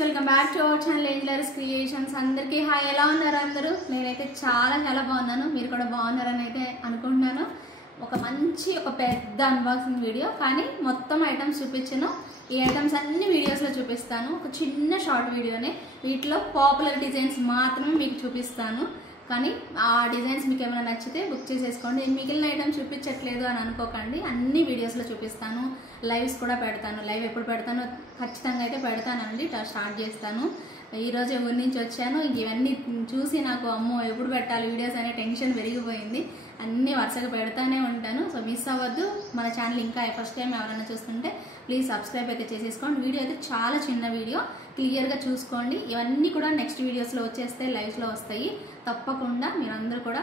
Welcome back to our channel angelers creations. అందరికీ hi, ఎలా ఉన్నారు అందరూ? నేనైతే చాలా బాగున్నాను, మీరు కూడా బాగున్నారని అయితే అనుకుంటున్నాను. ఒక పెద్ద అన్బాక్సింగ్ వీడియో, కానీ మొత్తం ఐటమ్స్ చూపించను. ఈ ఐటమ్స్ అన్ని వీడియోస్లో చూపిస్తాను. ఒక చిన్న షార్ట్ వీడియోనే, వీటిలో పాపులర్ డిజైన్స్ మాత్రమే మీకు చూపిస్తాను. కానీ ఆ డిజైన్స్ మీకు ఏమైనా నచ్చితే బుక్ చేసేసుకోండి. మిగిలిన ఐటమ్ చూపించట్లేదు అని అనుకోకండి, అన్ని వీడియోస్లో చూపిస్తాను. లైవ్స్ కూడా పెడతాను. లైవ్ ఎప్పుడు పెడతానో ఖచ్చితంగా అయితే పెడతానండి. స్టార్ట్ చేస్తాను. ఈరోజు ఊరి నుంచి వచ్చాను. ఇవన్నీ చూసి నాకు అమ్మో ఎప్పుడు పెట్టాలి వీడియోస్ అనే టెన్షన్ పెరిగిపోయింది. అన్నీ వరుసగా పెడతానే ఉంటాను. సో మిస్ అవ్వద్దు. మన ఛానల్ ఇంకా ఫస్ట్ టైం ఎవరైనా చూస్తుంటే ప్లీజ్ సబ్స్క్రైబ్ అయితే చేసేసుకోండి. వీడియో అయితే చాలా చిన్న వీడియో, క్లియర్గా చూసుకోండి. ఇవన్నీ కూడా నెక్స్ట్ వీడియోస్లో వచ్చేస్తే లైవ్స్లో వస్తాయి. తప్పకుండా మీరందరూ కూడా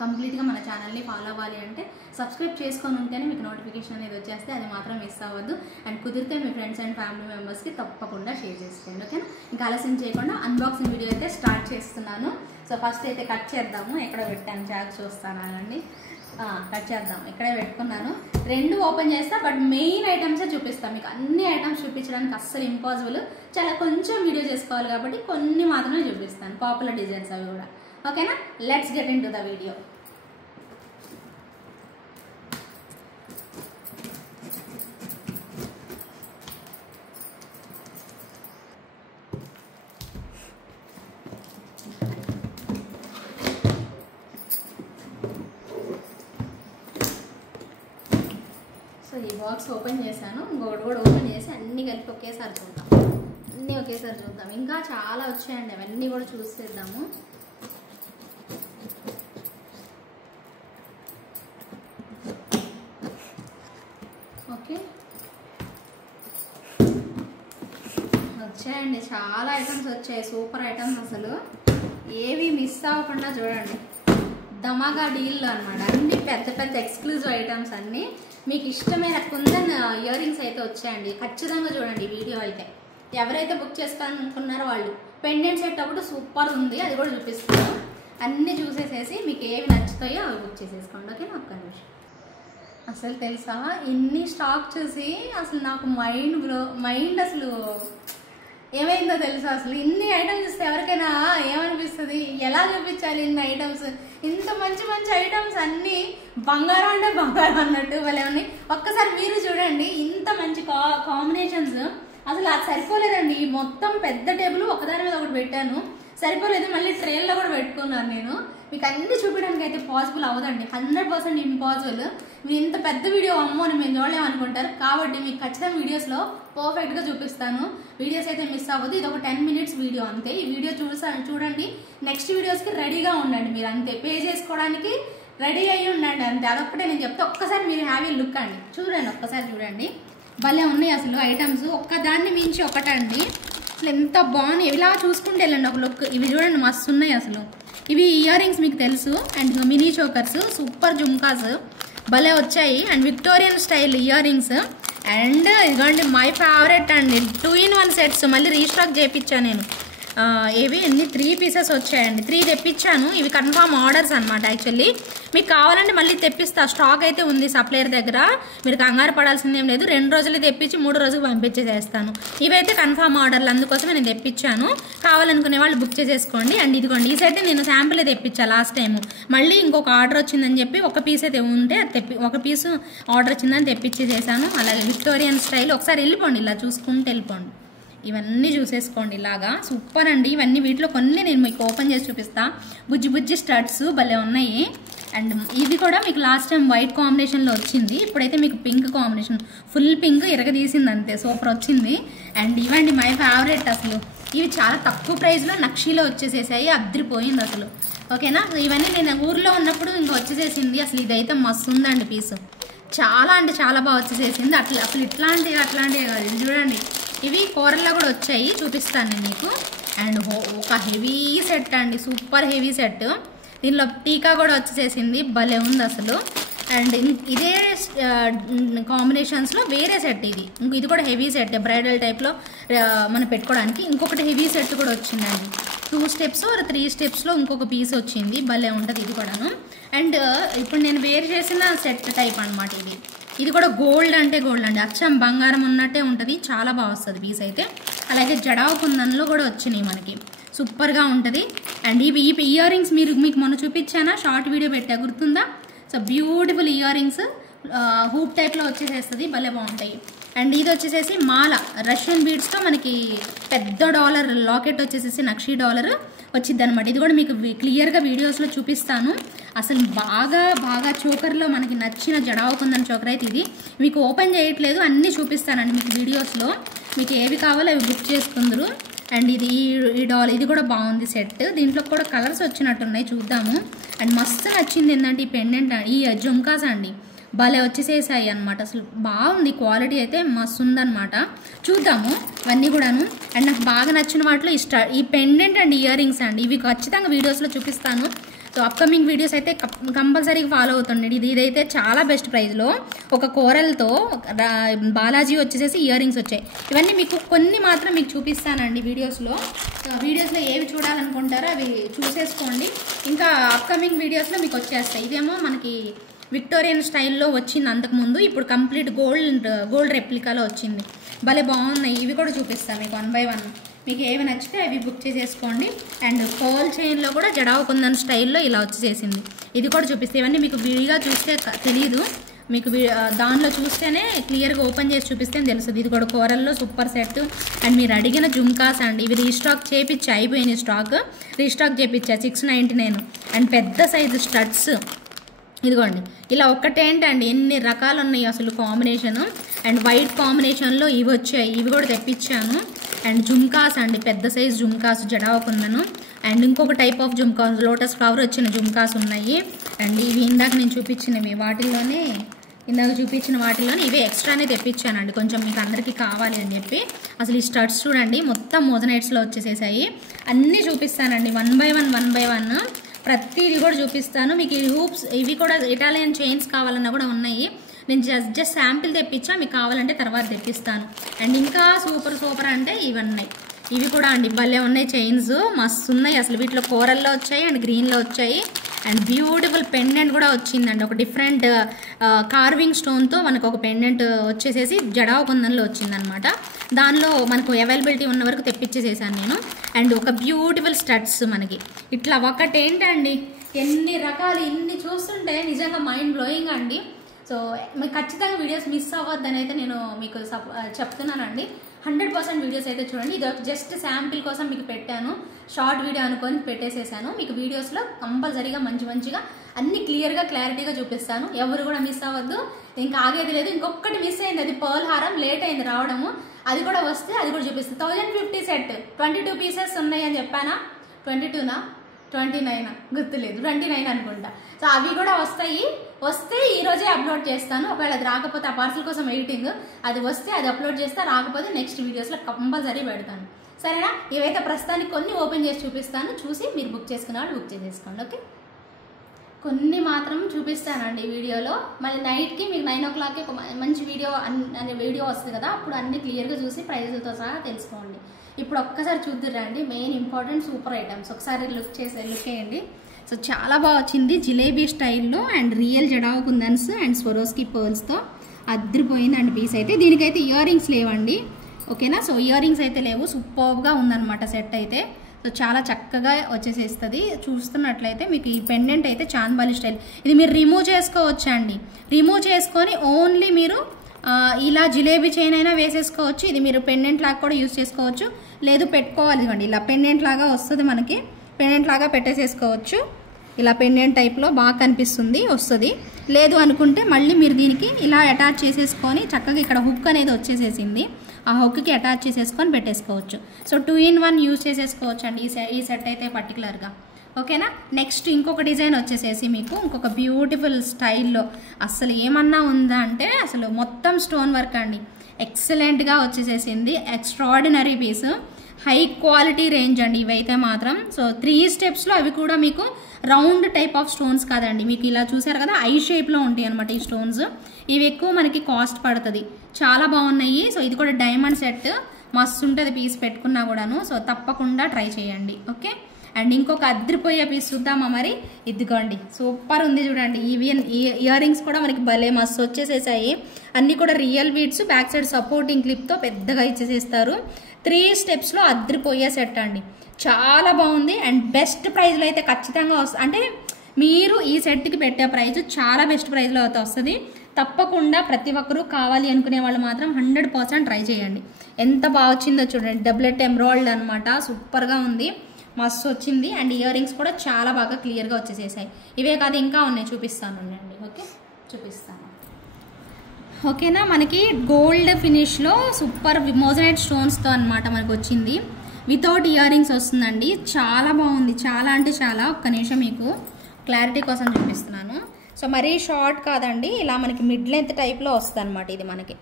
కంప్లీట్గా మన ఛానల్ని ఫాలో అవ్వాలి అంటే సబ్స్క్రైబ్ చేసుకొని ఉంటేనే మీకు నోటిఫికేషన్ అనేది వచ్చేస్తే అది మాత్రం మిస్ అవ్వద్దు. అండ్ కుదిరితే మీ ఫ్రెండ్స్ అండ్ ఫ్యామిలీ మెంబర్స్కి తప్పకుండా షేర్ చేసుకోండి. ఓకేనా? ఇంకా ఆలస్యం చేయకుండా అన్బాక్సింగ్ వీడియో అయితే స్టార్ట్ చేస్తున్నాను. సో ఫస్ట్ అయితే కట్ చేద్దాము. ఎక్కడ పెట్టాను జాగ్రత్త చూస్తానండి. కట్ చేద్దాం. ఇక్కడే పెట్టుకున్నాను. రెండు ఓపెన్ చేస్తా, బట్ మెయిన్ ఐటమ్సే చూపిస్తాను మీకు. అన్ని ఐటమ్స్ చూపించడానికి అస్సలు ఇంపాసిబుల్. చాలా కొంచెం వీడియో చేసుకోవాలి కాబట్టి కొన్ని మాత్రమే చూపిస్తాను. పాపులర్ డిజైన్స్ అవి కూడా. ఓకేనా? Let's get in to the video. So ఈ బాక్స్ ఓపెన్ చేశాను. ఇంకొకటి కూడా ఓపెన్ చేసి అన్నీ కలిపి ఒకేసారి చూద్దాం. అన్నీ ఒకేసారి చూద్దాం. ఇంకా చాలా వచ్చాయండి, అవన్నీ కూడా చూసేద్దాము. ఓకే, వచ్చాయండి. చాలా ఐటమ్స్ వచ్చాయి. సూపర్ ఐటమ్స్, అసలు ఏవి మిస్ అవ్వకుండా చూడండి. ధమాగా డీల్ అనమాట. అన్ని పెద్ద పెద్ద ఎక్స్క్లూజివ్ ఐటమ్స్ అన్నీ. మీకు ఇష్టమైన కుందన్ ఇయర్ రింగ్స్ అయితే వచ్చాయండి. ఖచ్చితంగా చూడండి వీడియో అయితే. ఎవరైతే బుక్ చేసుకోవాలనుకున్నారో వాళ్ళు. పెండెంట్ సెట్ ఒకటి సూపర్ ఉంది, అది కూడా చూపిస్తాను. అన్నీ చూసేసేసి మీకు ఏవి నచ్చుతాయో అవి బుక్ చేసేసుకోండి. ఓకే? ఒక్క నిమిషం. అసలు తెలుసా, ఇన్ని స్టాక్ చూసి అసలు నాకు మైండ్ అసలు ఏమైందో తెలుసా? అసలు ఇన్ని ఐటమ్స్ చూస్తే ఎవరికైనా ఏమనిపిస్తుంది? ఎలా చూపించాలి ఇన్ని ఐటమ్స్? ఇంత మంచి మంచి ఐటమ్స్ అన్నీ బంగారం అంటే బంగారం అన్నట్టు వాళ్ళేమని. ఒక్కసారి మీరు చూడండి, ఇంత మంచి కాంబినేషన్స్. అసలు అది సరిపోలేదండి. మొత్తం పెద్ద టేబుల్ ఒకదాని మీద ఒకటి పెట్టాను, సరిపోలేదు. మళ్ళీ ట్రైన్లో కూడా పెట్టుకున్నాను నేను. మీకు అన్ని చూపించడానికి అయితే పాసిబుల్ అవ్వదండి, 100% ఇంపాసిబుల్. మీరు ఇంత పెద్ద వీడియో అమ్మో అని మేము చూడలేమనుకుంటారు. కాబట్టి మీకు ఖచ్చితంగా వీడియోస్లో పర్ఫెక్ట్గా చూపిస్తాను. వీడియోస్ అయితే మిస్ అవ్వదు. ఇది ఒక 10 minutes వీడియో అంతే. ఈ వీడియో చూడండి. నెక్స్ట్ వీడియోస్కి రెడీగా ఉండండి మీరు. అంతే, పే చేసుకోవడానికి రెడీ అయ్యి ఉండండి అంతే. అదొక్కటే నేను చెప్తే ఒక్కసారి మీరు హ్యావీ లుక్ అండి. చూడండి, ఒక్కసారి చూడండి. భలే ఉన్నాయి అసలు ఐటమ్స్. ఒక్కదాన్ని మించి ఒకటండి. అసలు ఎంత బాగున్నాయి. ఇలా చూసుకుంటే వెళ్ళండి ఒక లుక్. ఇవి చూడండి, మస్తు ఉన్నాయి అసలు. ఇవి ఇయర్ రింగ్స్ మీకు తెలుసు. And mini chokers, super jhumkas భలే వచ్చాయి. And Victorian style ear rings. And ఇదిగోండి మై ఫేవరెట్ అండి, 2-in-1 సెట్స్. మళ్ళీ రీస్టాక్ చేయించాను నేను. ఏవి అన్ని 3 pieces వచ్చాయండి. 3 తెప్పించాను. ఇవి కన్ఫామ్ ఆర్డర్స్ అనమాట. యాక్చువల్లీ మీకు కావాలంటే మళ్ళీ తెప్పిస్తా. స్టాక్ అయితే ఉంది సప్లయర్ దగ్గర. మీరు కంగారు పడాల్సిందేం లేదు. 2 రోజులు తెప్పించి 3 రోజులకు పంపించేసేస్తాను. ఇవైతే కన్ఫామ్ ఆర్డర్లు, అందుకోసమే నేను తెప్పించాను. కావాలనుకునే వాళ్ళు బుక్ చేసేసుకోండి. అండ్ ఇదిగోండి, ఈ సెట్ నేను శాంపుల్ తెప్పించాను లాస్ట్ టైం. మళ్ళీ ఇంకొక ఆర్డర్ వచ్చిందని చెప్పి ఒక పీస్ అయితే ఉంటే అది ఒక పీసు ఆర్డర్ వచ్చిందని తెప్పించేసేసాను. అలాగే విక్టోరియన్ స్టైల్. ఒకసారి వెళ్ళిపోండి, ఇలా చూసుకుంటూ వెళ్ళిపోండి. ఇవన్నీ చూసేసుకోండి. ఇలాగా సూపర్ అండి ఇవన్నీ. వీటిలో కొన్ని నేను మీకు ఓపెన్ చేసి చూపిస్తా. బుజ్జి స్టడ్స్ భలే ఉన్నాయి. అండ్ ఇది కూడా మీకు లాస్ట్ టైం వైట్ కాంబినేషన్లో వచ్చింది. ఇప్పుడైతే మీకు పింక్ కాంబినేషన్, ఫుల్ పింక్ ఇరగదీసింది అంతే. సూపర్ వచ్చింది. అండ్ ఇవండి మై ఫేవరెట్ అసలు. ఇవి చాలా తక్కువ ప్రైస్లో నక్షీలో వచ్చేసేసాయి. అద్దరిపోయింది అసలు. ఓకేనా? ఇవన్నీ నేను ఊర్లో ఉన్నప్పుడు ఇంకా వచ్చేసేసింది. అసలు ఇదైతే మస్తు ఉందండి పీసు. చాలా అంటే చాలా బాగా వచ్చేసేసింది. అసలు ఇట్లాంటివి కాదు. ఇది చూడండి, ఇవి కూరల్లో కూడా వచ్చాయి, చూపిస్తాను నేను మీకు. అండ్ ఒక హెవీ సెట్ అండి, సూపర్ హెవీ సెట్. దీనిలో టీకా కూడా వచ్చేసేసింది. భలే ఉంది అసలు. అండ్ ఇదే కాంబినేషన్స్లో వేరే సెట్ ఇది. ఇది కూడా హెవీ సెట్, బ్రైడల్ టైప్లో మనం పెట్టుకోవడానికి. ఇంకొకటి హెవీ సెట్ కూడా వచ్చిందండి. 2 steps or 3 stepsలో ఇంకొక పీస్ వచ్చింది. భలే ఉంటుంది ఇది కూడాను. అండ్ ఇప్పుడు నేను వేర్ చేసిన సెట్ టైప్ అనమాట ఇది. ఇది కూడా గోల్డ్ అంటే గోల్డ్ అండి, అచ్చం బంగారం ఉన్నట్టే ఉంటుంది. చాలా బాగా వస్తుంది పీస్ అయితే. అలాగే జడావు కుందన్లో కూడా వచ్చినాయి మనకి, సూపర్గా ఉంటుంది. అండ్ ఇవి ఇయర్ రింగ్స్ మీకు మొన్న చూపించానా, షార్ట్ వీడియో పెట్టా గుర్తుందా? So beautiful ear rings hoop టైప్లో వచ్చేసేస్తుంది, భలే బాగుంటాయి. అండ్ ఇది వచ్చేసేసి మాల రష్యన్ బీడ్స్తో మనకి పెద్ద డాలర్ లాకెట్ వచ్చేసేసి నక్షి డాలర్ వచ్చింది అనమాట. ఇది కూడా మీకు క్లియర్గా వీడియోస్లో చూపిస్తాను. అసలు బాగా చోకర్లో మనకి నచ్చిన జడావు కుందన్ చోకర్ అయితే ఇది. మీకు ఓపెన్ చేయట్లేదు, అన్నీ చూపిస్తానండి మీకు వీడియోస్లో. మీకు ఏవి కావాలో అవి బుక్ చేసుకుందరు. అండ్ ఇది ఇది కూడా బాగుంది సెట్. దీంట్లో కూడా కలర్స్ వచ్చినట్టున్నాయి, చూద్దాము. అండ్ మస్తు నచ్చింది ఏంటంటే ఈ పెండెంట్, ఈ జుంకాస్ అండి భలే వచ్చేసేసాయి అనమాట. అసలు బాగుంది, క్వాలిటీ అయితే మస్తు ఉందన్నమాట. చూద్దాము ఇవన్నీ కూడాను. అండ్ నాకు బాగా నచ్చిన వాటిలో ఈ పెండెంట్ అండ్ ఇయర్ రింగ్స్ అండి, ఇవి ఖచ్చితంగా వీడియోస్లో చూపిస్తాను. సో అప్కమింగ్ వీడియోస్ అయితే కంపల్సరీగా ఫాలో అవుతుండండి. ఇదైతే చాలా బెస్ట్ ప్రైస్లో ఒక కోరల్తో బాలాజీ వచ్చేసేసి ఇయర్ రింగ్స్ వచ్చాయి. ఇవన్నీ మీకు కొన్ని మాత్రం మీకు చూపిస్తానండి వీడియోస్లో ఏవి చూడాలనుకుంటారో అవి చూసేసుకోండి. ఇంకా అప్కమింగ్ వీడియోస్లో మీకు వచ్చేస్తాయి. ఇదేమో మనకి విక్టోరియన్ స్టైల్లో వచ్చింది అంతకుముందు, ఇప్పుడు కంప్లీట్ గోల్డ్ రెప్లికాలో వచ్చింది, భలే బాగున్నాయి. ఇవి కూడా చూపిస్తాను మీకు 1 by 1. మీకు ఏవి నచ్చితే అవి బుక్ చేసేసుకోండి. అండ్ పర్ల్ చైన్లో కూడా జడావు కుందన్ స్టైల్లో ఇలా వచ్చేసేసింది, ఇది కూడా చూపిస్తే. ఇవన్నీ మీకు విడిగా చూస్తే తెలియదు, మీకు దానిలో చూస్తేనే క్లియర్గా ఓపెన్ చేసి చూపిస్తే తెలుస్తుంది. ఇది కూడా కోరల్లో సూపర్ సెట్. అండ్ మీరు అడిగిన జుంకాస్ అండి, ఇవి రీస్టాక్ చేయించా, అయిపోయినాయి స్టాక్, రీస్టాక్ చేయించా 699. అండ్ పెద్ద సైజు స్టడ్స్ ఇదిగోండి, ఇలా ఒక్కటేంటండి ఎన్ని రకాలు ఉన్నాయి అసలు కాంబినేషను. అండ్ వైట్ కాంబినేషన్లో ఇవి వచ్చాయి, ఇవి కూడా తెప్పించాను. అండ్ జుంకాస్ అండి, పెద్ద సైజ్ జుంకాస్ జడావు కుందను. అండ్ ఇంకొక type of jhumkas lotus flower వచ్చిన జుంకాస్ ఉన్నాయి. అండ్ ఇవి ఇందాక నేను చూపించినవి ఇందాక చూపించిన వాటిలోనే ఇవే ఎక్స్ట్రానే తెప్పించానండి, కొంచెం మీకు అందరికీ కావాలి అని చెప్పి. అసలు ఈ స్టడ్స్ చూడండి మొత్తం మోజనైట్స్లో వచ్చేసేసాయి. అన్నీ చూపిస్తానండి 1 by 1 ప్రతిది కూడా చూపిస్తాను మీకు. ఈ హూప్స్ ఇవి కూడా ఇటాలియన్ చైన్స్ కావాలన్నా కూడా ఉన్నాయి. నేను జస్ట్ శాంపిల్ తెప్పించా, మీకు కావాలంటే తర్వాత తెప్పిస్తాను. అండ్ ఇంకా సూపర్ అంటే ఇవన్నీ, ఇవి కూడా అండి భలే ఉన్నాయి. చైన్స్ మస్తు ఉన్నాయి అసలు. వీటిలో కోరల్లో వచ్చాయి అండ్ గ్రీన్లో వచ్చాయి. అండ్ బ్యూటిఫుల్ పెండెంట్ కూడా వచ్చిందండి, ఒక డిఫరెంట్ కార్వింగ్ స్టోన్తో మనకు ఒక పెండెంట్ వచ్చేసేసి జడావు కుందన్లో వచ్చిందనమాట. దానిలో మనకు అవైలబిలిటీ ఉన్న వరకు తెప్పించేసేసాను నేను. అండ్ ఒక బ్యూటిఫుల్ స్టడ్స్ మనకి ఇట్లా ఒకటేంటండి ఎన్ని రకాలు, ఇన్ని చూస్తుంటే నిజంగా మైండ్ బ్లోయింగ్ అండి. సో మీకు ఖచ్చితంగా వీడియోస్ మిస్ అవ్వద్దని అయితే నేను మీకు చెప్తున్నానండి. 100% వీడియోస్ అయితే చూడండి. ఇది జస్ట్ శాంపిల్ కోసం మీకు పెట్టాను, షార్ట్ వీడియో అనుకొని పెట్టేసేసాను. మీకు వీడియోస్లో కంపల్సరీగా మంచిగా అన్ని క్లారిటీగా చూపిస్తాను. ఎవరు కూడా మిస్ అవ్వద్దు. ఇంకా ఆగేది లేదు. ఇంకొకటి మిస్ అయింది, అది పర్ల్ హారం లేట్ అయింది రావడము. అది కూడా వస్తే అది కూడా చూపిస్తాను. 1050 సెట్ 22 పీసెస్ ఉన్నాయి అని చెప్పానా, 22నా 29 గుర్తులేదు, 29 అనుకుంటా. సో అవి కూడా వస్తే ఈరోజే అప్లోడ్ చేస్తాను. ఒకవేళ అది రాకపోతే ఆ పార్సల్ కోసం వెయిటింగ్, అది వస్తే అది అప్లోడ్ చేస్తా, రాకపోతే నెక్స్ట్ వీడియోస్లో కంపల్సరీ పెడతాను, సరేనా? ఇవైతే ప్రస్తుతానికి కొన్ని ఓపెన్ చేసి చూపిస్తాను, చూసి మీరు బుక్ చేసుకునే వాళ్ళు బుక్ చేసేసుకోండి. ఓకే, కొన్ని మాత్రం చూపిస్తానండి వీడియోలో. మళ్ళీ నైట్కి మీకు 9 o'clockకి ఒక మంచి వీడియో వస్తుంది కదా, అప్పుడు అన్ని క్లియర్గా చూసి ప్రైజులతో సహా తెలుసుకోండి. ఇప్పుడు ఒక్కసారి చూద్దురండి, మెయిన్ ఇంపార్టెంట్ సూపర్ ఐటమ్స్ ఒకసారి లుక్ వేయండి. సో చాలా బాగా వచ్చింది, జిలేబీ స్టైల్లో and real jadau kundans and Swarovski పర్ల్స్తో అదిరిపోయింది అండి పీస్ అయితే. దీనికైతే ఇయర్ రింగ్స్ లేవండి, ఓకేనా? సో ఇయర్ రింగ్స్ అయితే లేవు, సూపర్గా ఉందన్నమాట సెట్ అయితే. సో చాలా చక్కగా వచ్చేసేస్తుంది. చూస్తున్నట్లయితే మీకు ఈ పెండెంట్ అయితే చాంద్బాలి స్టైల్, ఇది మీరు రిమూవ్ చేసుకోవచ్చు అండి. రిమూవ్ చేసుకొని ఓన్లీ మీరు ఇలా జిలేబీ చైన్ అయినా వేసేసుకోవచ్చు. ఇది మీరు పెండెంట్ లాగా కూడా యూజ్ చేసుకోవచ్చు, లేదు పెట్టుకోవాలి ఇవ్వండి, ఇలా పెండెంట్ లాగా వస్తుంది మనకి, పెండెంట్ లాగా పెట్టేసేసుకోవచ్చు. ఇలా పెండెంట్ టైప్లో బాగా కనిపిస్తుంది వస్తుంది. లేదు అనుకుంటే మళ్ళీ మీరు దీనికి ఇలా అటాచ్ చేసేసుకొని చక్కగా ఇక్కడ హుక్ అనేది వచ్చేసేసింది, ఆ హుక్కి అటాచ్ చేసేసుకొని పెట్టేసుకోవచ్చు. సో 2 in 1 యూజ్ చేసేసుకోవచ్చు అండి ఈ సెట్ అయితే పర్టికులర్గా, ఓకేనా? నెక్స్ట్ ఇంకొక డిజైన్ వచ్చేసేసి మీకు ఇంకొక బ్యూటిఫుల్ స్టైల్లో అసలు ఏమన్నా ఉందా అంటే అసలు మొత్తం స్టోన్ వర్క్ అండి, ఎక్సలెంట్గా వచ్చేసేసింది. Extraordinary piece, high quality range అండి ఇవైతే మాత్రం. సో 3 స్టెప్స్లో అవి కూడా మీకు రౌండ్ టైప్ ఆఫ్ స్టోన్స్ కాదండి, మీకు ఇలా చూసారు కదా ఐ షేప్లో ఉంటాయి అనమాట ఈ స్టోన్స్. ఇవి ఎక్కువ మనకి కాస్ట్ పడుతుంది, చాలా బాగున్నాయి. సో ఇది కూడా డైమండ్ సెట్, మస్తు ఉంటుంది పీస్ పెట్టుకున్నా కూడాను. సో తప్పకుండా ట్రై చేయండి, ఓకే? అండ్ ఇంకొక అద్రిపోయే పీస్ చూద్దామా మరి. ఇదిగోండి సూపర్ ఉంది చూడండి. ఈవెన్ ఇయర్ రింగ్స్ కూడా మనకి భలే మస్తు వచ్చేసేసాయి. అన్నీ కూడా real beads, back side supporting క్లిప్తో పెద్దగా ఇచ్చేసేస్తారు. 3 స్టెప్స్లో అద్రిపోయే సెట్ అండి, చాలా బాగుంది. అండ్ బెస్ట్ ప్రైస్లో అయితే ఖచ్చితంగా వస్తుంది. అంటే మీరు ఈ సెట్కి పెట్టే ప్రైస్ చాలా బెస్ట్ ప్రైస్లో అయితే వస్తుంది. తప్పకుండా ప్రతి ఒక్కరూ కావాలి అనుకునే వాళ్ళు మాత్రం 100% ట్రై చేయండి. ఎంత బాగా వచ్చిందో చూడండి. డబ్లెట్ ఎమ్రాయిడ్ అనమాట, సూపర్గా ఉంది, మస్తు వచ్చింది. అండ్ ఇయర్ రింగ్స్ కూడా చాలా బాగా క్లియర్గా వచ్చేసేసాయి. ఇవే కాదు ఇంకా ఉన్నాయి, చూపిస్తాను అండి. ఓకే చూపిస్తాను. ఓకేనా, మనకి గోల్డ్ ఫినిష్లో సూపర్ మోజనైట్ స్టోన్స్తో అనమాట మనకు వచ్చింది. వితౌట్ ఇయర్ రింగ్స్ వస్తుందండి, చాలా బాగుంది. చాలా అంటే చాలా. ఒక్క నిమిషం మీకు క్లారిటీ కోసం చూపిస్తున్నాను. సో మరీ షార్ట్ కాదండి, ఇలా మనకి మిడ్ లెంత్ టైప్లో వస్తుంది అనమాట. ఇది మనకి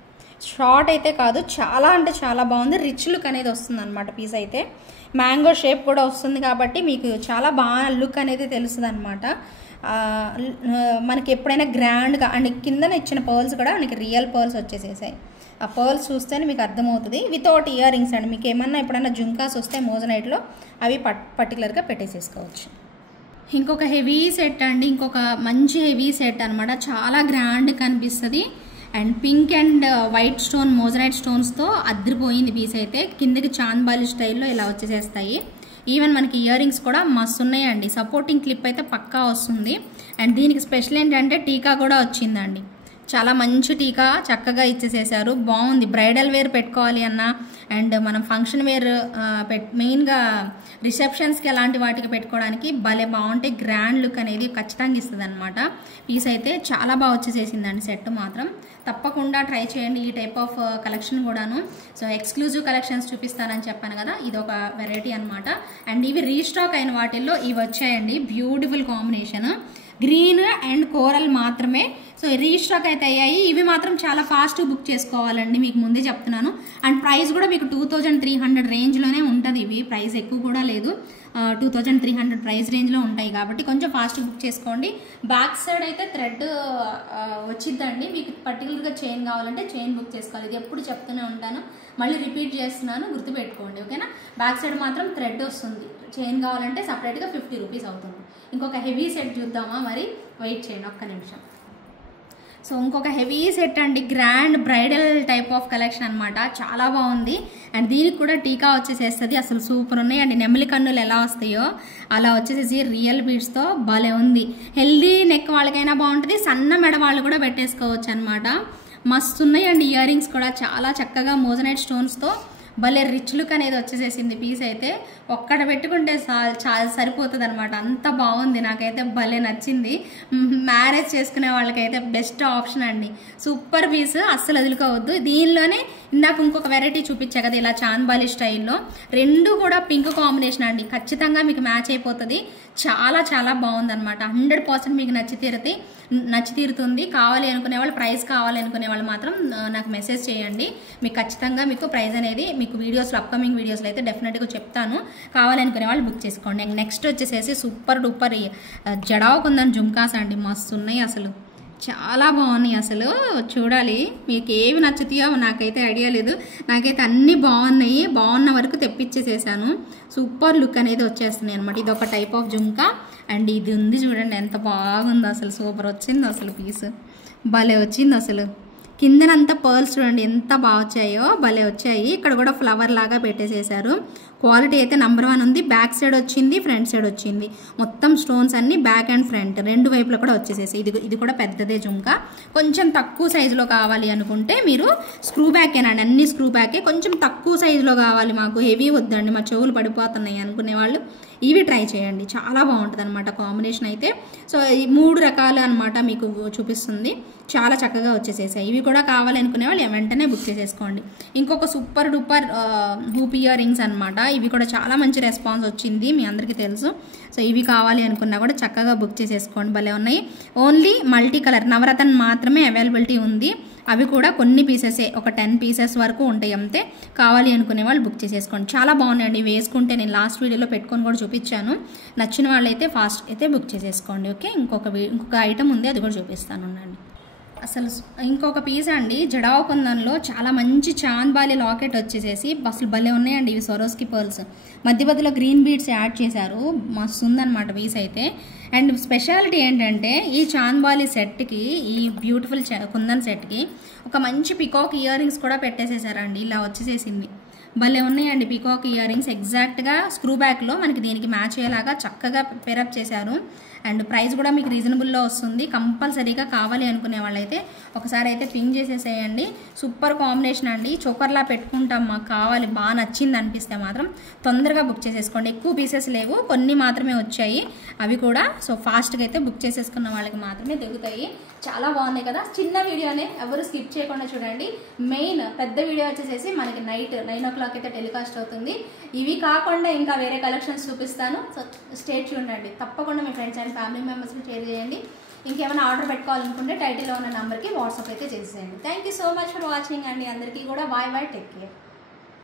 షార్ట్ అయితే కాదు, చాలా అంటే చాలా బాగుంది. రిచ్ లుక్ అనేది వస్తుంది అనమాట. పీస్ అయితే మ్యాంగో షేప్ కూడా వస్తుంది కాబట్టి మీకు చాలా బాగా లుక్ అనేది తెలుస్తుంది అనమాట. మనకి ఎప్పుడైనా గ్రాండ్గా అండ్ కిందన ఇచ్చిన పర్ల్స్ కూడా మనకి రియల్ పర్ల్స్ వచ్చేసేసాయి. ఆ పర్ల్స్ చూస్తేనే మీకు అర్థమవుతుంది. వితౌట్ ఇయర్ రింగ్స్ అండి. మీకు ఏమన్నా ఎప్పుడైనా జుంకాస్ వస్తే మోజనైట్లో అవి పర్టికులర్గా పెట్టేసేసుకోవచ్చు. ఇంకొక హెవీ సెట్ అండి, ఇంకొక మంచి హెవీ సెట్ అనమాట. చాలా గ్రాండ్ కనిపిస్తుంది. And pink and white stone moissanite స్టోన్స్తో అద్రిపోయింది పీస్ అయితే. కిందకి చాంద్బాలి స్టైల్లో ఇలా వచ్చేసేస్తాయి. ఈవెన్ మనకి ఇయర్ రింగ్స్ కూడా మస్తు ఉన్నాయండి. సపోర్టింగ్ క్లిప్ అయితే పక్కా వస్తుంది. అండ్ దీనికి స్పెషల్ ఏంటంటే టీకా కూడా వచ్చిందండి. చాలా మంచి టీకా చక్కగా ఇచ్చేసేసారు, బాగుంది. బ్రైడల్ వేర్ పెట్టుకోవాలి అన్నా అండ్ మనం ఫంక్షన్ వేర్ మెయిన్గా రిసెప్షన్స్కి అలాంటి వాటికి పెట్టుకోవడానికి భలే బాగుంటాయి. గ్రాండ్ లుక్ అనేది ఖచ్చితంగా ఇస్తుంది అనమాట. పీస్ అయితే చాలా బాగా వచ్చేసేసిందండి. సెట్ మాత్రం తప్పకుండా ట్రై చేయండి ఈ టైప్ ఆఫ్ కలెక్షన్ కూడాను. సో ఎక్స్క్లూజివ్ కలెక్షన్స్ చూపిస్తానని చెప్పాను కదా, ఇది ఒక వెరైటీ అనమాట. అండ్ ఇవి రీస్టాక్ అయిన వాటిల్లో ఇవి వచ్చాయండి. Beautiful combination, green and coral మాత్రమే. సో రీస్టాక్ అయితే అయ్యాయి. ఇవి మాత్రం చాలా ఫాస్ట్ బుక్ చేసుకోవాలండి, మీకు ముందే చెప్తున్నాను. అండ్ ప్రైస్ కూడా మీకు 2300 రేంజ్లోనే ఉంటుంది. ఇవి ప్రైస్ ఎక్కువ కూడా లేదు, 2300 ప్రైస్ రేంజ్లో ఉంటాయి కాబట్టి కొంచెం ఫాస్ట్ బుక్ చేసుకోండి. బ్యాక్ సైడ్ అయితే థ్రెడ్ వచ్చిద్దండి. మీకు పర్టికులర్గా చైన్ కావాలంటే చైన్ బుక్ చేసుకోవాలి. ఇది ఎప్పుడు చెప్తూనే ఉంటాను, మళ్ళీ రిపీట్ చేస్తున్నాను, గుర్తుపెట్టుకోండి ఓకేనా. బ్యాక్ సైడ్ మాత్రం థ్రెడ్ వస్తుంది. చైన్ కావాలంటే సపరేట్గా 50 రూపీస్ అవుతుంది. ఇంకొక హెవీ సెట్ చూద్దామా మరి, వెయిట్ చేయండి ఒక్క నిమిషం. సో ఇంకొక హెవీ సెట్ అండి, grand bridal type of collection అనమాట. చాలా బాగుంది. అండ్ దీనికి కూడా టీకా వచ్చేసేస్తుంది. అసలు సూపర్ ఉన్నాయి. అండ్ నెమలి కన్నులు ఎలా వస్తాయో అలా వచ్చేసేసి రియల్ బీడ్స్తో భలే ఉంది. హెల్దీ నెక్ వాళ్ళకైనా బాగుంటుంది, సన్న మెడ వాళ్ళు కూడా పెట్టేసుకోవచ్చు అనమాట. మస్తు ఉన్నాయండి. ఇయర్ రింగ్స్ కూడా చాలా చక్కగా మోజనైట్ స్టోన్స్తో భలే రిచ్ లుక్ అనేది వచ్చేసేసింది. పీస్ అయితే ఒక్కడ పెట్టుకుంటే చాలా సరిపోతుంది అనమాట. అంత బాగుంది, నాకైతే భలే నచ్చింది. మ్యారేజ్ చేసుకునే వాళ్ళకైతే బెస్ట్ ఆప్షన్ అండి. సూపర్ పీస్, అస్సలు వదులుకోవద్దు. దీనిలోనే ఇందాక ఇంకొక వెరైటీ చూపించా కదా ఇలా చాంద్బాలి స్టైల్లో, రెండు కూడా పింక్ కాంబినేషన్ అండి. ఖచ్చితంగా మీకు మ్యాచ్ అయిపోతుంది. చాలా చాలా బాగుంది అనమాట. 100% మీకు నచ్చి తీరుతుంది. కావాలి అనుకునే వాళ్ళు, ప్రైస్ కావాలి అనుకునే వాళ్ళు మాత్రం నాకు మెసేజ్ చేయండి. మీకు ఖచ్చితంగా మీకు ప్రైస్ అనేది మీకు వీడియోస్లో, అప్కమింగ్ వీడియోస్లో అయితే డెఫినెట్గా చెప్తాను. కావాలి అనుకునే వాళ్ళు బుక్ చేసుకోండి. నెక్స్ట్ వచ్చేసేసి సూపర్ డూపర్ జడావు కుందని జుంకాస్ అండి, మస్తు ఉన్నాయి అసలు, చాలా బాగున్నాయి. అసలు చూడాలి, మీకు ఏవి నచ్చుతాయో నాకైతే ఐడియా లేదు. నాకైతే అన్నీ బాగున్నాయి. బాగున్న వరకు తెప్పించేసేసాను. సూపర్ లుక్ అనేది వచ్చేస్తున్నాయి అనమాట. ఇది ఒక టైప్ ఆఫ్ జుంకా. అండ్ ఇది ఉంది చూడండి, ఎంత బాగుందో అసలు, సూపర్ వచ్చింది అసలు. పీస్ భలే వచ్చింది అసలు. కిందనంతా పర్ల్స్ చూడండి ఎంత బాగా వచ్చాయో, భలే వచ్చాయి. ఇక్కడ కూడా ఫ్లవర్ లాగా పెట్టేసేసారు. క్వాలిటీ అయితే నెంబర్ 1 ఉంది. బ్యాక్ సైడ్ వచ్చింది, ఫ్రంట్ సైడ్ వచ్చింది. మొత్తం స్టోన్స్ అన్ని బ్యాక్ అండ్ ఫ్రంట్ రెండు వైపులో కూడా వచ్చేసేసి. ఇది కూడా పెద్దదే జుంకా. కొంచెం తక్కువ సైజులో కావాలి అనుకుంటే మీరు స్క్రూ బ్యాకేనండి, అన్ని స్క్రూ బ్యాకే. కొంచెం తక్కువ సైజులో కావాలి, మాకు హెవీ వద్దండి, మా చెవులు పడిపోతున్నాయి అనుకునే వాళ్ళు ఇవి ట్రై చేయండి. చాలా బాగుంటుంది అనమాట కాంబినేషన్ అయితే. సో ఈ 3 రకాలు అనమాట మీకు చూపిస్తుంది. చాలా చక్కగా వచ్చేసేసాయి. ఇవి కూడా కావాలి అనుకునే వాళ్ళు వెంటనే బుక్ చేసేసుకోండి. ఇంకొక super duper hoop ear rings అనమాట. ఇవి కూడా చాలా మంచి రెస్పాన్స్ వచ్చింది, మీ అందరికీ తెలుసు. సో ఇవి కావాలి అనుకున్నా కూడా చక్కగా బుక్ చేసేసుకోండి, భలే ఉన్నాయి. ఓన్లీ మల్టీ కలర్ నవరత్న మాత్రమే అవైలబిలిటీ ఉంది. అవి కూడా కొన్ని పీసెసే, ఒక 10 పీసెస్ వరకు ఉంటాయి అంతే. కావాలి అనుకునే వాళ్ళు బుక్ చేసేసుకోండి. చాలా బాగున్నాయండి. వేసుకుంటే నేను లాస్ట్ వీడియోలో పెట్టుకొని కూడా చూపించాను. నచ్చిన వాళ్ళైతే ఫాస్ట్ అయితే బుక్ చేసేసుకోండి ఓకే. ఇంకొక ఐటమ్ ఉంది, అది కూడా చూపిస్తాను ఉండండి. అసలు ఇంకొక పీస్ అండి జడావు కుందన్లో చాలా మంచి చాంద్బాలి లాకెట్ వచ్చేసేసి అసలు భలే ఉన్నాయండి ఇవి స్వరోస్కి పర్ల్స్. మధ్య మధ్యలో గ్రీన్ బీడ్స్ యాడ్ చేశారు, మస్తు ఉందన్నమాట పీస్ అయితే. అండ్ స్పెషాలిటీ ఏంటంటే ఈ చాంద్బాలి సెట్కి, ఈ బ్యూటిఫుల్ కుందన్ సెట్కి ఒక మంచి పికాక్ ఇయర్ రింగ్స్ కూడా పెట్టేసేసారండి. ఇలా వచ్చేసేసింది, భలే ఉన్నాయండి పికాక్ ఇయర్ రింగ్స్. ఎగ్జాక్ట్గా స్క్రూ బ్యాక్లో మనకి దీనికి మ్యాచ్ అయ్యేలాగా చక్కగా పేరప్ చేశారు. అండ్ ప్రైస్ కూడా మీకు రీజనబుల్లో వస్తుంది. కంపల్సరీగా కావాలి అనుకునే వాళ్ళైతే ఒకసారి అయితే పింగ్ చేసేసేయండి. సూపర్ కాంబినేషన్ అండి. చోకర్లా పెట్టుకుంటాం, మాకు కావాలి, బాగా నచ్చింది అనిపిస్తే మాత్రం తొందరగా బుక్ చేసేసుకోండి. ఎక్కువ పీసెస్ లేవు, కొన్ని మాత్రమే వచ్చాయి అవి కూడా. సో ఫాస్ట్గా అయితే బుక్ చేసేసుకున్న వాళ్ళకి మాత్రమే దిగుతాయి. చాలా బాగున్నాయి కదా. చిన్న వీడియోనే, ఎవరు స్కిప్ చేయకుండా చూడండి. మెయిన్ పెద్ద వీడియో వచ్చేసేసి మనకి నైట్ 9 o'clock అయితే టెలికాస్ట్ అవుతుంది. ఇవి కాకుండా ఇంకా వేరే కలెక్షన్స్ చూపిస్తాను. సో స్టే ట్యూన్డ్ అండి. తప్పకుండా మీ ఫ్రెండ్స్ అండ్ ఫ్యామిలీ మెంబర్స్కి షేర్ చేయండి. ఇంకేమైనా ఆర్డర్ పెట్టుకోవాలనుకుంటే టైటిల్లో ఉన్న నెంబర్కి వాట్సాప్ అయితే చేసేయండి. Thank you so much for watching అండి. అందరికీ కూడా బాయ్ బాయ్, టేక్ కేర్.